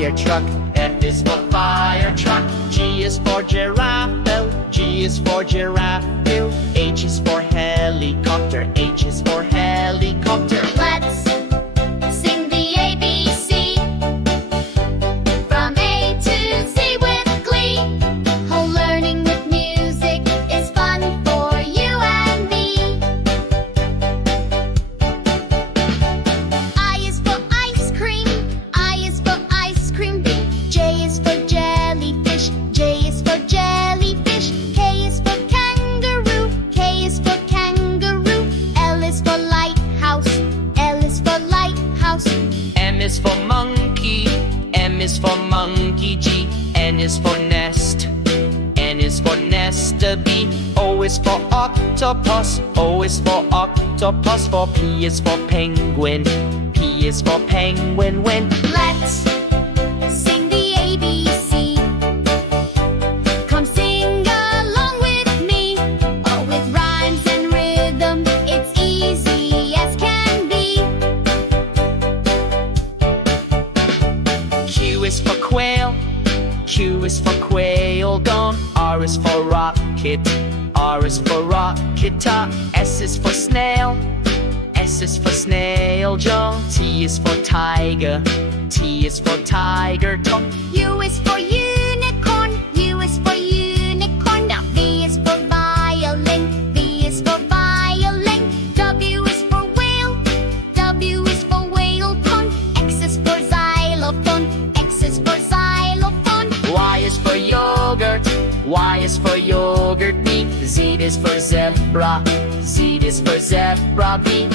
fire truck. F is for fire truck. G is for giraffe. G is for giraffe. H is for helicopter. H is for helicopter. Let's sing the ABC from A to Z with glee. Oh, learning with music is fun for you and me. I is for ice cream. I is for ice cream. J is for jellyfish. J is for jellyfish. K is for kangaroo. K is for kangaroo. L is for lighthouse. L is for lighthouse. M is for monkey. M is for monkey. G. N is for nest. N is for nester. B. O is for octopus. O is for octopus. For P is for penguin. P is for penguin. When Let's sing the ABC. Come sing along with me. Oh, with rhymes and rhythm, it's easy as can be. Q is for quail. Q is for quail. Gone. R is for rocket. R is for rocket. S is for snail. S is for snail jaw. T is for tiger. T is for tiger tongue. U is for unicorn. U is for unicorn. Now V is for violin. V is for violin. W is for whale. W is for whale tongue. X is for xylophone. X is for xylophone. Y is for yogurt. Y is for yogurt. B. Z is for zebra. Z is for zebra. B.